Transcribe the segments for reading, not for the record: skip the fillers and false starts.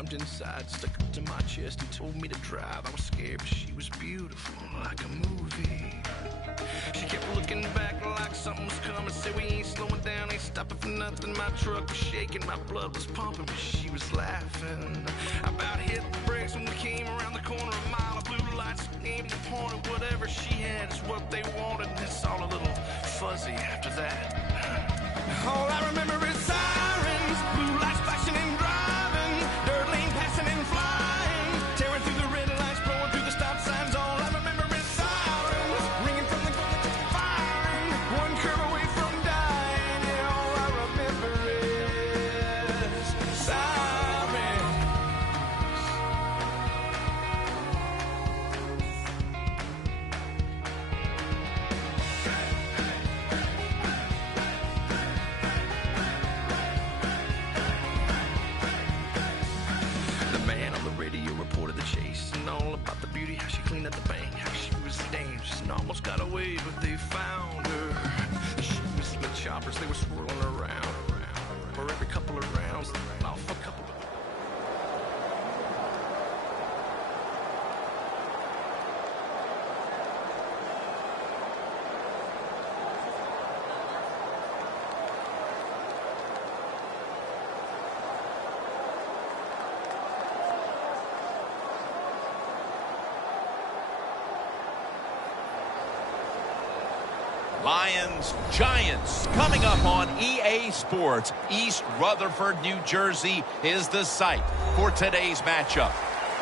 jumped inside, stuck up to my chest and told me to drive. I was scared, but she was beautiful, like a movie. She kept looking back like something was coming. Said we ain't slowing down, ain't stopping for nothing. My truck was shaking, my blood was pumping, but she was laughing. I about hit the brakes when we came around the corner. A mile of blue lights aimed and pointed. Whatever she had is what they wanted. And it's all a little fuzzy after that. All I remember is sirens, blue lights flashing and driving, dirt lane passing and flying, tearing through the red lights, blowing through the stop signs. All I remember is sirens, ringing from the firing, one curve away from dying. Yeah, all I remember is sirens. The man on the radio reported the chase and all about the beauty, how she cleaned up the bank, how she was dangerous and almost got away, but they found her. She was in the choppers, they were swirling around. For every couple of rounds, off a couple of... Lions, Giants, coming up on EA Sports. East Rutherford, New Jersey is the site for today's matchup.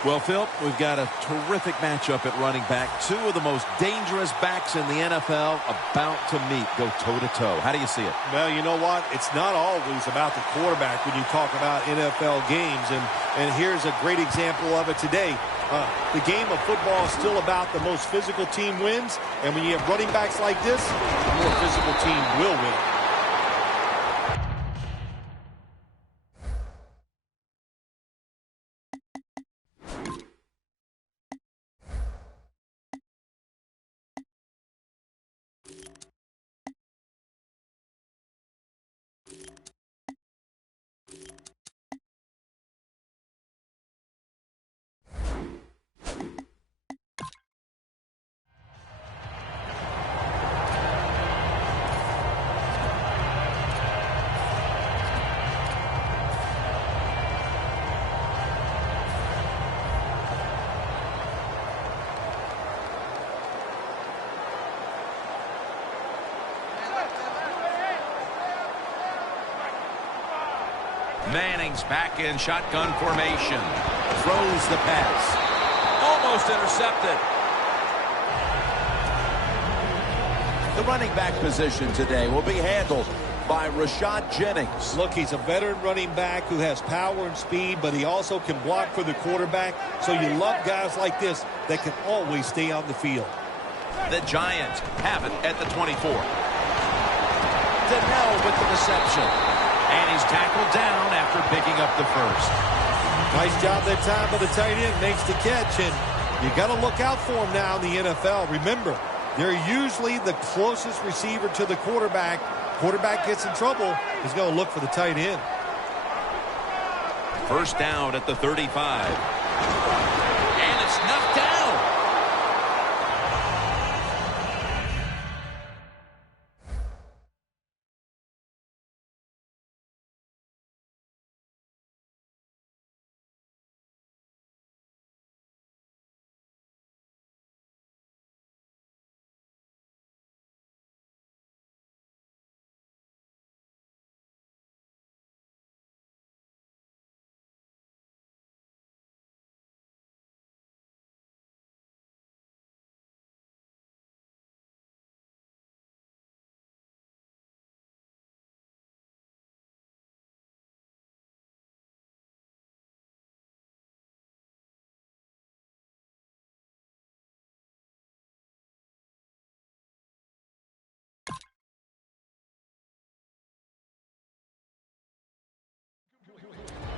Well, Phil, we've got a terrific matchup at running back. Two of the most dangerous backs in the NFL about to meet, go toe-to-toe. How do you see it? Well, you know what? It's not always about the quarterback when you talk about NFL games, and here's a great example of it today. The game of football is still about the most physical team wins, and when you have running backs like this, the more physical team will win. Manning's back in shotgun formation. Throws the pass. Almost intercepted. The running back position today will be handled by Rashad Jennings. Look, he's a veteran running back who has power and speed, but he also can block for the quarterback. So you love guys like this that can always stay on the field. The Giants have it at the 24. Donnell with the reception. And he's tackled down after picking up the first. Nice job that time by the tight end. Makes the catch, and you got to look out for him now in the NFL. Remember, they're usually the closest receiver to the quarterback. Quarterback gets in trouble, he's going to look for the tight end. First down at the 35. And it's knocked down.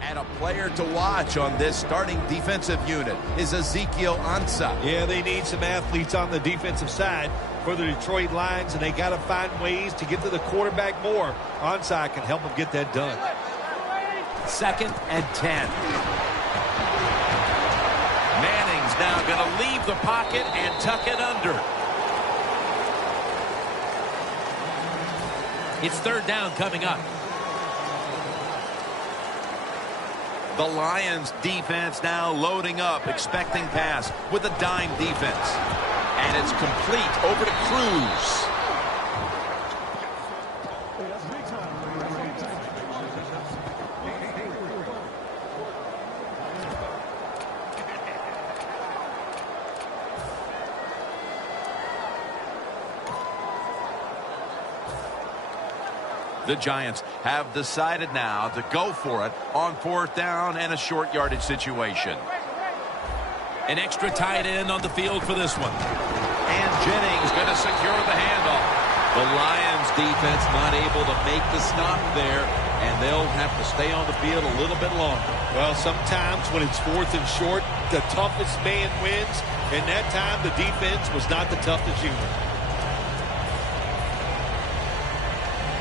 And a player to watch on this starting defensive unit is Ezekiel Ansah. Yeah, they need some athletes on the defensive side for the Detroit Lions, and they got to find ways to get to the quarterback more. Ansah can help them get that done. 2nd and 10. now going to leave the pocket and tuck it under. It's third down coming up. The Lions defense now loading up, expecting pass with a dime defense. And it's complete over to Cruz. The Giants have decided now to go for it on fourth down and a short yardage situation. An extra tight end on the field for this one. And Jennings going to secure the handoff. The Lions defense not able to make the stop there, and they'll have to stay on the field a little bit longer. Well, sometimes when it's fourth and short, the toughest man wins. And that time, the defense was not the toughest unit.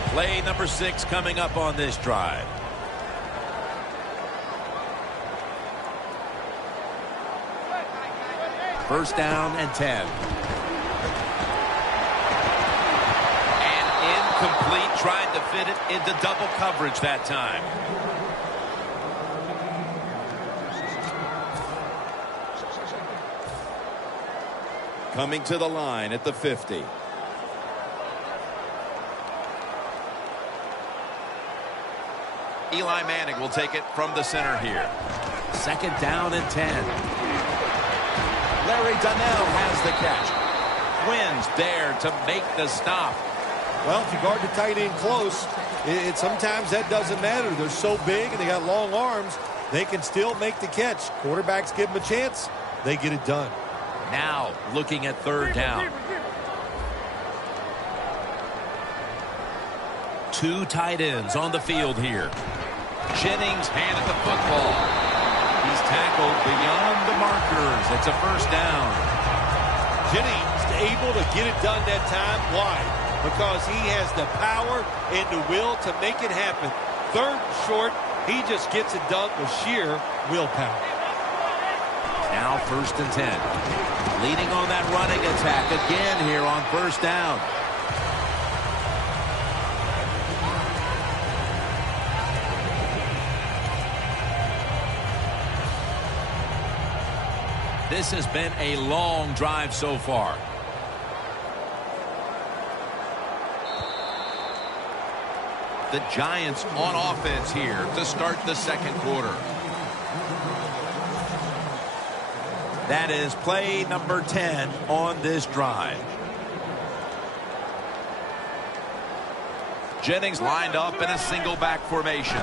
Play number 6 coming up on this drive. First down and 10. And incomplete, trying to fit it into double coverage that time. Coming to the line at the 50. Eli Manning will take it from the center here. Second down and 10. Larry Donnell has the catch. Wins there to make the stop. Well, if you guard the tight end close, sometimes that doesn't matter. They're so big and they got long arms, they can still make the catch. Quarterbacks give them a chance, they get it done. Now looking at third down. Two tight ends on the field here. Jennings handed the football. He's tackled beyond the markers. It's a first down. Jennings able to get it done that time. Why? Because he has the power and the will to make it happen. Third and short, he just gets it done with sheer willpower. Now first and 10. Leading on that running attack again here on first down. This has been a long drive so far. The Giants on offense here to start the second quarter. That is play number 10 on this drive. Jennings lined up in a single back formation.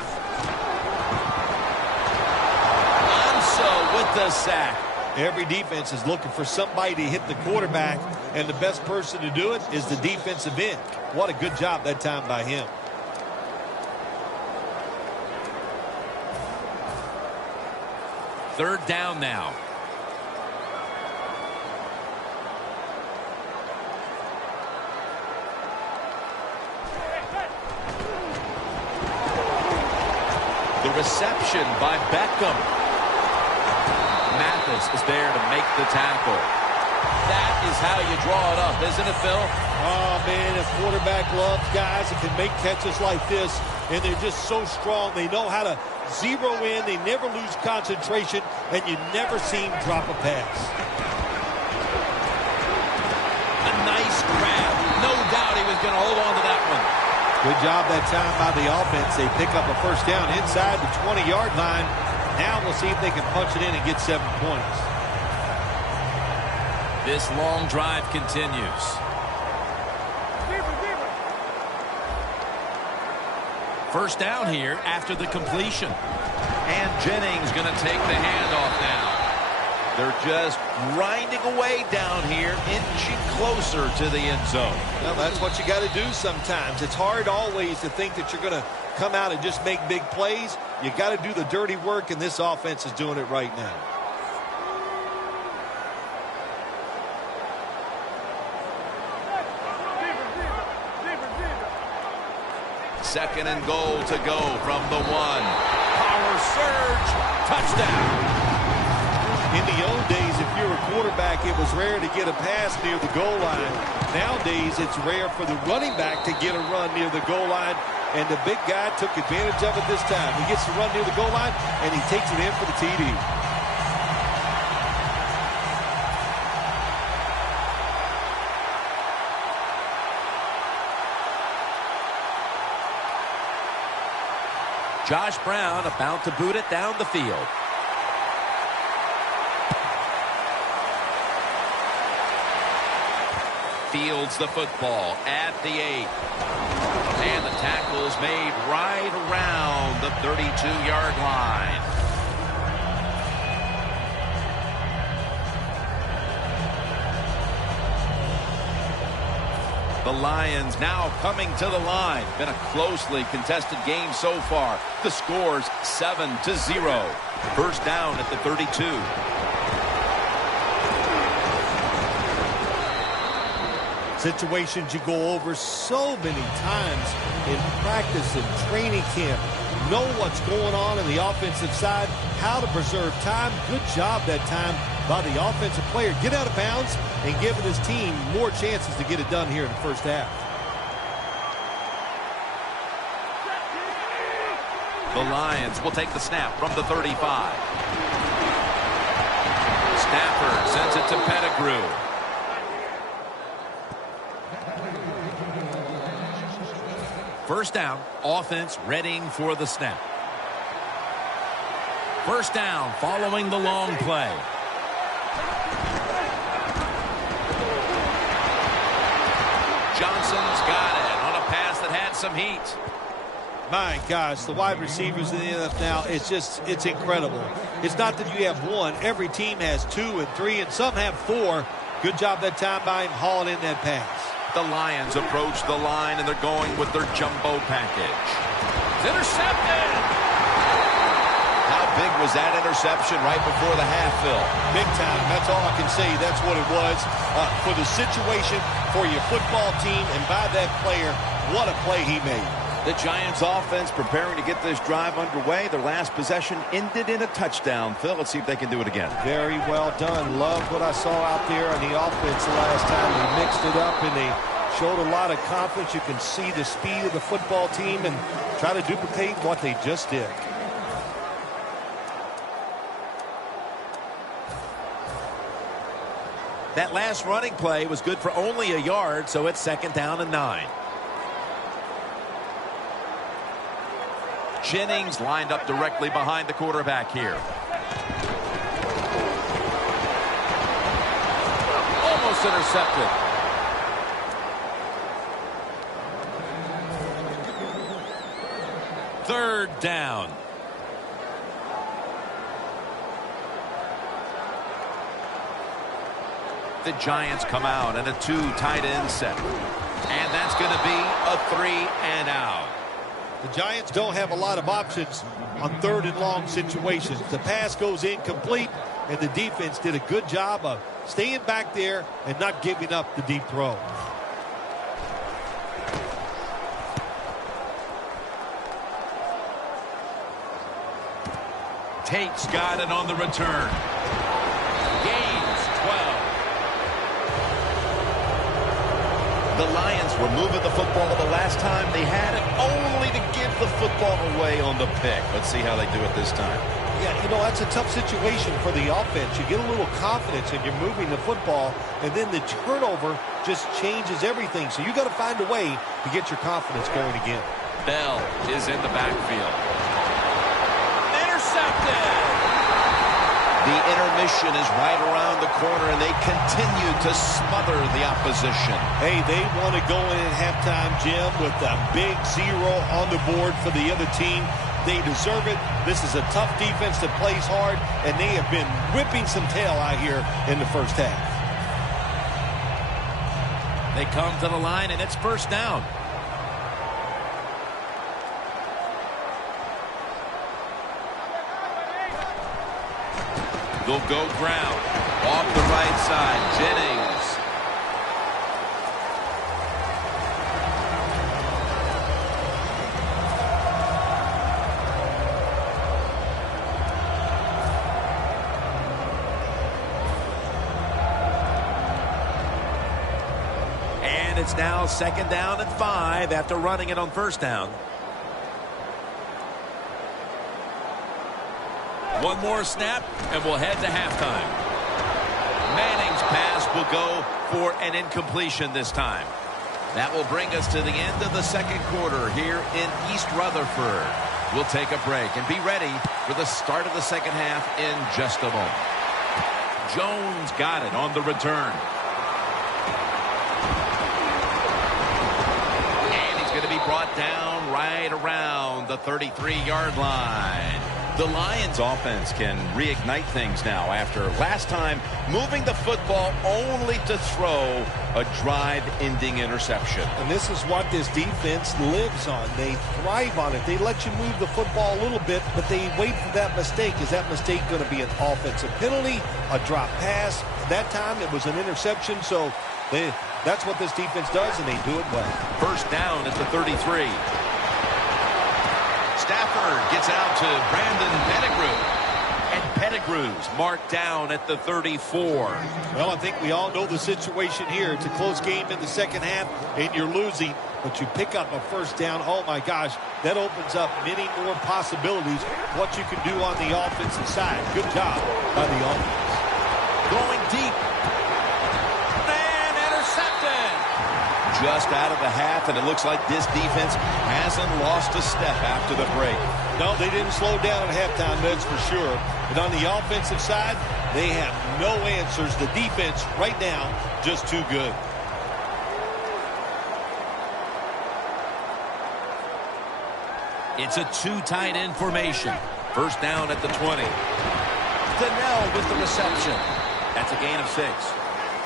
Anso with the sack. Every defense is looking for somebody to hit the quarterback, and the best person to do it is the defensive end. What a good job that time by him. Third down now. The reception by Beckham. Mathis is there to make the tackle. That is how you draw it up, isn't it, Phil? Oh, man, a quarterback loves guys that can make catches like this, and they're just so strong. They know how to zero in. They never lose concentration, and you never see him drop a pass. A nice grab. No doubt he was going to hold on to that one. Good job that time by the offense. They pick up a first down inside the 20-yard line. Now we'll see if they can punch it in and get 7 points. This long drive continues. First down here after the completion. And Jennings going to take the handoff now. They're just grinding away down here, inching closer to the end zone. Well, that's what you got to do sometimes. It's hard always to think that you're going to come out and just make big plays. You got to do the dirty work, and this offense is doing it right now. Second and goal to go from the 1. Power surge, touchdown. In the old days, if you were quarterback, it was rare to get a pass near the goal line. Nowadays, it's rare for the running back to get a run near the goal line, and the big guy took advantage of it this time. He gets to run near the goal line, and he takes it in for the TD. Josh Brown about to boot it down the field. Fields the football at the 8. And the tackle is made right around the 32-yard line. The Lions now coming to the line. Been a closely contested game so far. The score's 7-0. First down at the 32. Situations you go over so many times in practice and training camp. Know what's going on the offensive side, how to preserve time. Good job that time by the offensive player. Get out of bounds and giving his team more chances to get it done here in the first half. The Lions will take the snap from the 35. Stafford sends it to Pettigrew. First down, offense readying for the snap. First down following the long play. Johnson's got it on a pass that had some heat. My gosh, the wide receivers in the NFL now, it's incredible. It's not that you have one. Every team has 2 and 3, and some have 4. Good job that time by him hauling in that pass. The Lions approach the line, and they're going with their jumbo package. It's intercepted! How big was that interception right before the half, Phil? Big time. That's all I can say. That's what it was. For the situation, for your football team, and by that player, what a play he made. The Giants offense preparing to get this drive underway. Their last possession ended in a touchdown. Phil, let's see if they can do it again. Very well done. Loved what I saw out there on the offense the last time. They mixed it up and they showed a lot of confidence. You can see the speed of the football team and try to duplicate what they just did. That last running play was good for only a yard, so it's 2nd down and 9. Jennings lined up directly behind the quarterback here. Almost intercepted. Third down. The Giants come out in a 2 tight end set. And that's going to be a 3 and out. The Giants don't have a lot of options on 3rd and long situations. The pass goes incomplete, and the defense did a good job of staying back there and not giving up the deep throw. Tate's got it on the return. Gains 12. The Lions were moving the football the last time they had it, only to give the football away on the pick. Let's see how they do it this time. Yeah, you know, that's a tough situation for the offense. You get a little confidence and you're moving the football, and then the turnover just changes everything. So you got to find a way to get your confidence going again. Bell is in the backfield. Intercepted! The intermission is right around the corner, and they continue to smother the opposition. Hey, they want to go in at halftime, Jim, with a big 0 on the board for the other team. They deserve it. This is a tough defense that plays hard, and they have been whipping some tail out here in the first half. They come to the line, and it's first down. They'll go ground. Off the right side, Jennings. And it's now 2nd down and 5 after running it on 1st down. One more snap, and we'll head to halftime. Manning's pass will go for an incompletion this time. That will bring us to the end of the 2nd quarter here in East Rutherford. We'll take a break and be ready for the start of the 2nd half in just a moment. Jones got it on the return. And he's going to be brought down right around the 33-yard line. The Lions offense can reignite things now after last time moving the football only to throw a drive-ending interception. And this is what this defense lives on. They thrive on it. They let you move the football a little bit, but they wait for that mistake. Is that mistake going to be an offensive penalty, a drop pass? That time it was an interception, so that's what this defense does, and they do it well. 1st down at the 33. Stafford gets out to Brandon Pettigrew. And Pettigrew's marked down at the 34. Well, I think we all know the situation here. It's a close game in the 2nd half, and you're losing, but you pick up a 1st down. Oh, my gosh, that opens up many more possibilities what you can do on the offensive side. Good job by the offense. Going deep. And intercepted. Just out of the half, and it looks like this defense hasn't lost a step after the break. No, they didn't slow down at halftime, that's for sure. But on the offensive side, they have no answers. The defense right now, just too good. It's a 2 tight end formation. 1st down at the 20. Donnell with the reception. That's a gain of 6.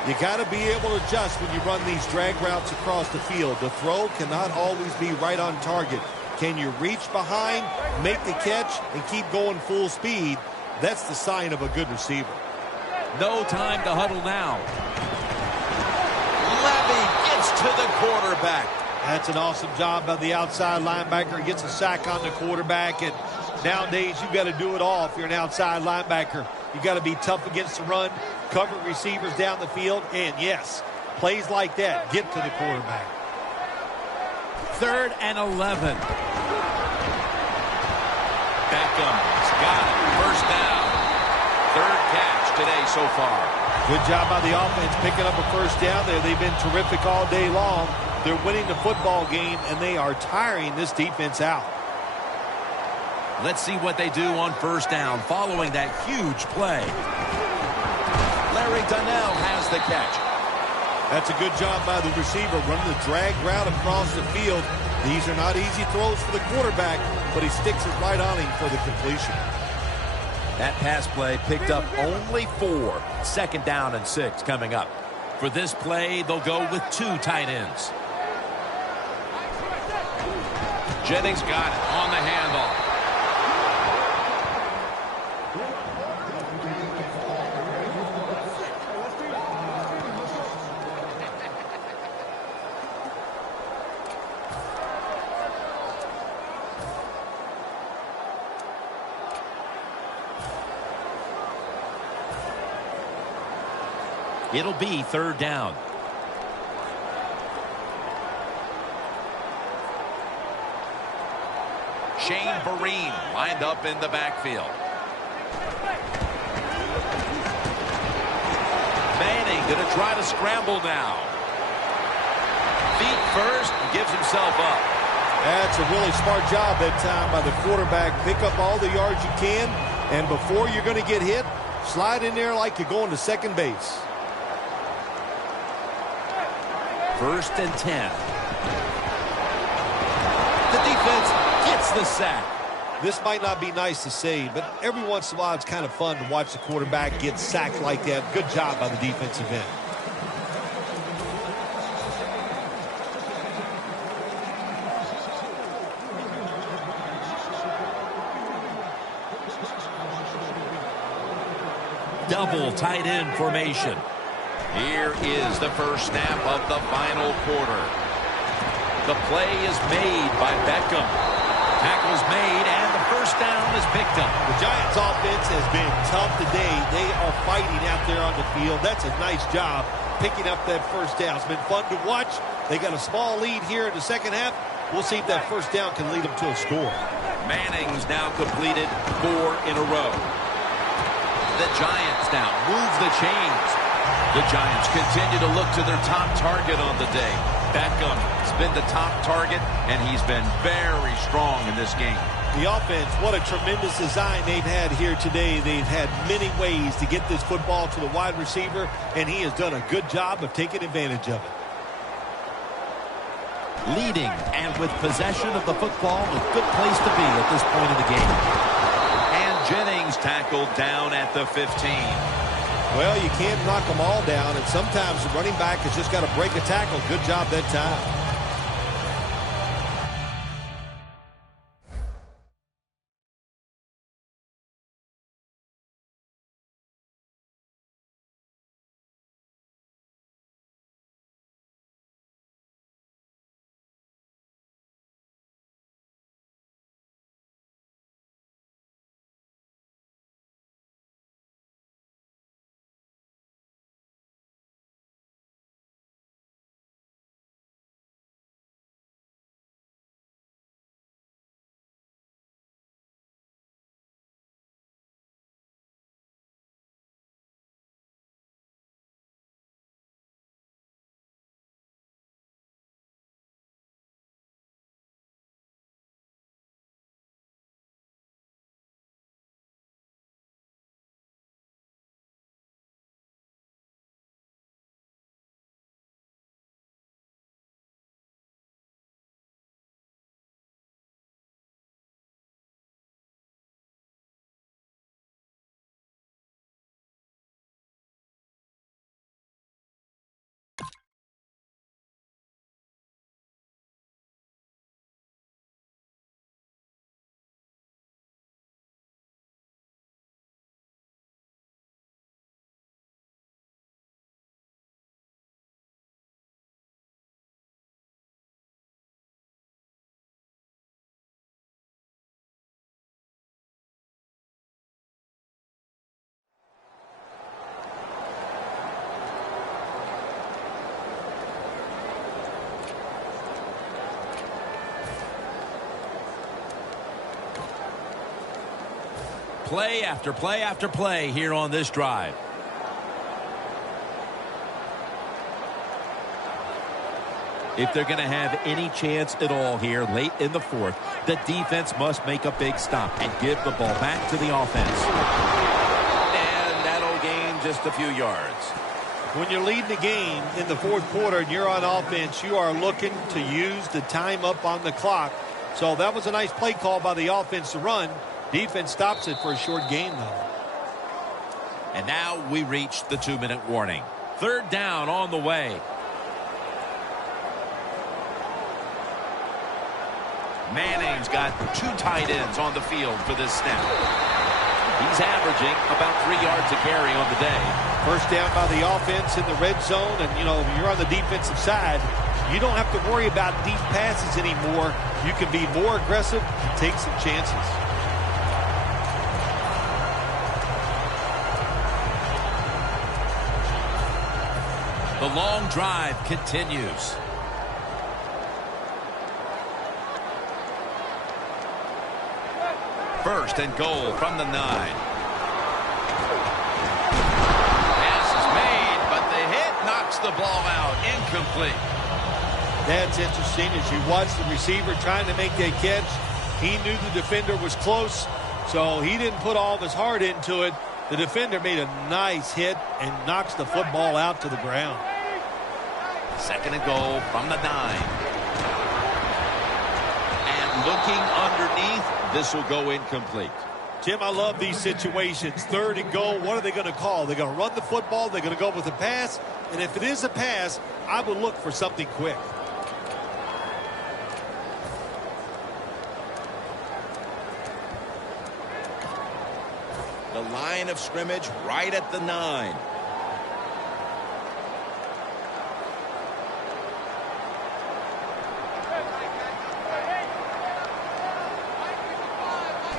You got to be able to adjust when you run these drag routes across the field. The throw cannot always be right on target. Can you reach behind, make the catch, and keep going full speed? That's the sign of a good receiver. No time to huddle now. Levy gets to the quarterback. That's an awesome job by the outside linebacker. He gets a sack on the quarterback, and nowadays you've got to do it all if you're an outside linebacker. You've got to be tough against the run, cover receivers down the field, and yes, plays like that get to the quarterback. 3rd and 11. Beckham's got it. 1st down. 3rd catch today so far. Good job by the offense picking up a 1st down there. They've been terrific all day long. They're winning the football game, and they are tiring this defense out. Let's see what they do on 1st down following that huge play. Larry Donnell has the catch. That's a good job by the receiver, running the drag route across the field. These are not easy throws for the quarterback, but he sticks it right on him for the completion. That pass play picked up only 4. 2nd down and 6 coming up. For this play, they'll go with 2 tight ends. Jennings got it on the handoff. It'll be 3rd down. Shane Vereen lined up in the backfield. Manning going to try to scramble now. Feet first, gives himself up. That's a really smart job that time by the quarterback. Pick up all the yards you can, and before you're going to get hit, slide in there like you're going to second base. 1st and 10. The defense gets the sack. This might not be nice to say, but every once in a while it's kind of fun to watch the quarterback get sacked like that. Good job by the defensive end. Double tight end formation. Here is the 1st snap of the final quarter. The play is made by Beckham. Tackle's made, and the 1st down is picked up. The Giants' offense has been tough today. They are fighting out there on the field. That's a nice job picking up that 1st down. It's been fun to watch. They got a small lead here in the second half. We'll see if that first down can lead them to a score. Manning's now completed 4 in a row. The Giants now move the chains. The Giants continue to look to their top target on the day. Beckham has been the top target, and he's been very strong in this game. The offense, what a tremendous design they've had here today. They've had many ways to get this football to the wide receiver, and he has done a good job of taking advantage of it. Leading and with possession of the football, a good place to be at this point in the game. And Jennings tackled down at the 15. Well, you can't knock them all down, and sometimes the running back has just got to break a tackle. Good job that time. Play after play after play here on this drive. If they're going to have any chance at all here late in the fourth, the defense must make a big stop and give the ball back to the offense. And that'll gain just a few yards. When you're leading the game in the fourth quarter and you're on offense, you are looking to use the time up on the clock. So that was a nice play call by the offense to run. Defense stops it for a short gain, though. And now we reach the 2-minute warning. Third down on the way. Manning's got 2 tight ends on the field for this snap. He's averaging about 3 yards a carry on the day. First down by the offense in the red zone, and, you know, if you're on the defensive side, you don't have to worry about deep passes anymore. You can be more aggressive and take some chances. The long drive continues. First and goal from the 9. Pass is made, but the hit knocks the ball out. Incomplete. That's interesting. As you watch the receiver trying to make that catch, he knew the defender was close, so he didn't put all of his heart into it. The defender made a nice hit and knocks the football out to the ground. Second and goal from the 9. And looking underneath, this will go incomplete. Jim, I love these situations. Third and goal, what are they going to call? They're going to run the football, they're going to go with a pass, and if it is a pass, I would look for something quick. The line of scrimmage right at the 9.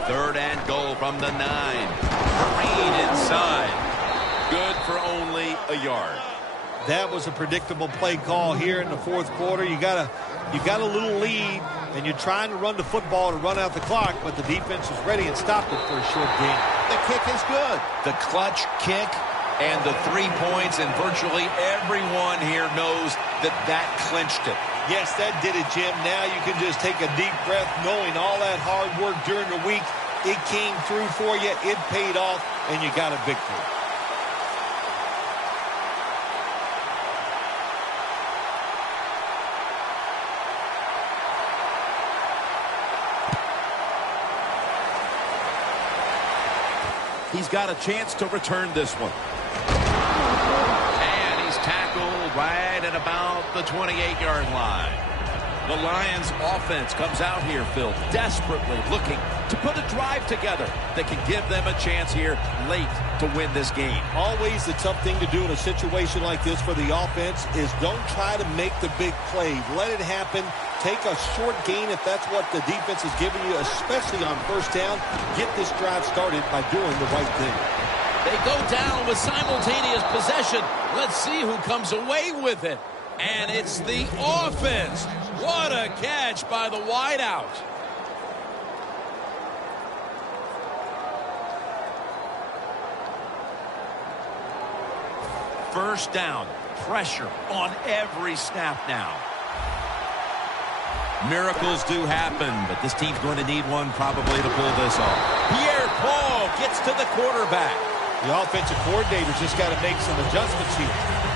Third and goal from the 9. Green inside. Good for only a yard. That was a predictable play call here in the fourth quarter. You got a little lead, and you're trying to run the football to run out the clock, but the defense was ready and stopped it for a short game. The kick is good. The clutch kick and the 3 points, and virtually everyone here knows that clinched it. Yes, that did it, Jim. Now you can just take a deep breath knowing all that hard work during the week, it came through for you, it paid off, and you got a victory. He's got a chance to return this one. And he's tackled right at about the 28-yard line. The Lions offense comes out here, Phil, desperately looking to put a drive together that can give them a chance here late to win this game. Always the tough thing to do in a situation like this for the offense is don't try to make the big play. Let it happen. Take a short gain if that's what the defense is giving you, especially on first down. Get this drive started by doing the right thing. They go down with simultaneous possession. Let's see who comes away with it. And it's the offense. What a catch by the wideout. First down. Pressure on every snap now. Miracles do happen, but this team's going to need one probably to pull this off. Pierre-Paul gets to the quarterback. The offensive coordinator's just got to make some adjustments here.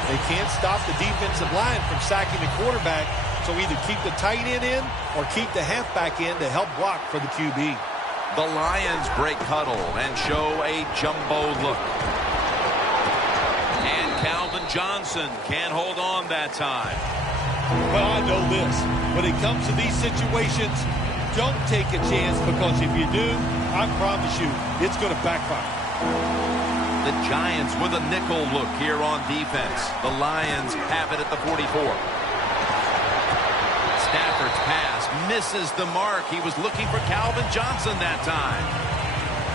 They can't stop the defensive line from sacking the quarterback, so either keep the tight end in or keep the halfback in to help block for the QB. The Lions break huddle and show a jumbo look. And Calvin Johnson can't hold on that time. Well, I know this. When it comes to these situations, don't take a chance, because if you do, I promise you, it's going to backfire. The Giants with a nickel look here on defense. The Lions have it at the 44. Stafford's pass misses the mark. He was looking for Calvin Johnson that time.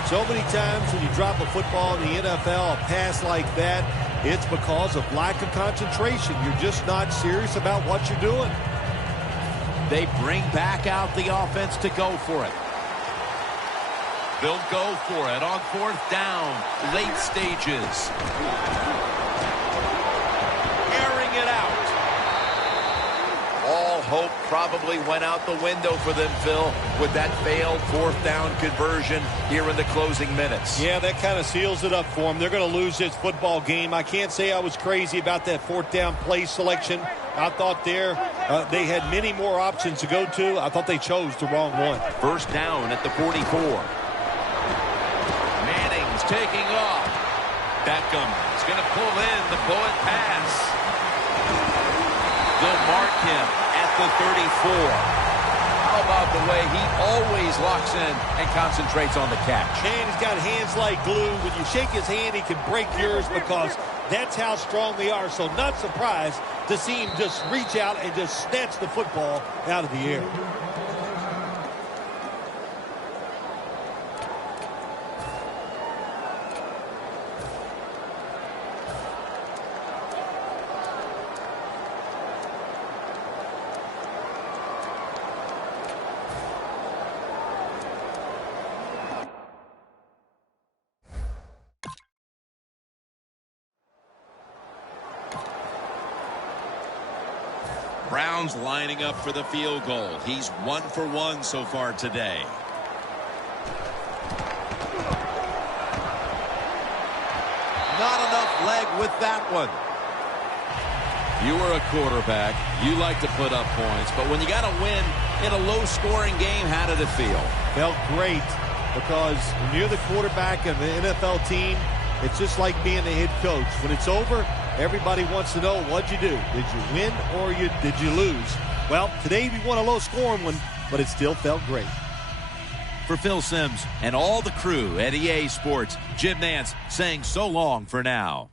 So many times when you drop a football in the NFL, a pass like that, it's because of lack of concentration. You're just not serious about what you're doing. They bring back out the offense to go for it. They'll go for it on fourth down, late stages. Airing it out. All hope probably went out the window for them, Phil, with that failed fourth down conversion here in the closing minutes. Yeah, that kind of seals it up for them. They're going to lose this football game. I can't say I was crazy about that fourth down play selection. I thought they had many more options to go to. I thought they chose the wrong one. First down at the 44. Manning's taking off. Beckham is going to pull in the bullet pass. They'll mark him at the 34. How about the way he always locks in and concentrates on the catch? Man, he's got hands like glue. When you shake his hand, he can break yours, because that's how strong they are. So not surprised to see him just reach out and just snatch the football out of the air. Brown's lining up for the field goal. He's 1 for 1 so far today. Not enough leg with that one. You were a quarterback. You like to put up points, but when you got to win in a low-scoring game, how did it feel? Felt great, because when you're the quarterback of an NFL team, it's just like being the head coach. When it's over, everybody wants to know, what'd you do? Did you win or did you lose? Well, today we won a low-scoring one, but it still felt great. For Phil Simms and all the crew at EA Sports, Jim Nantz saying so long for now.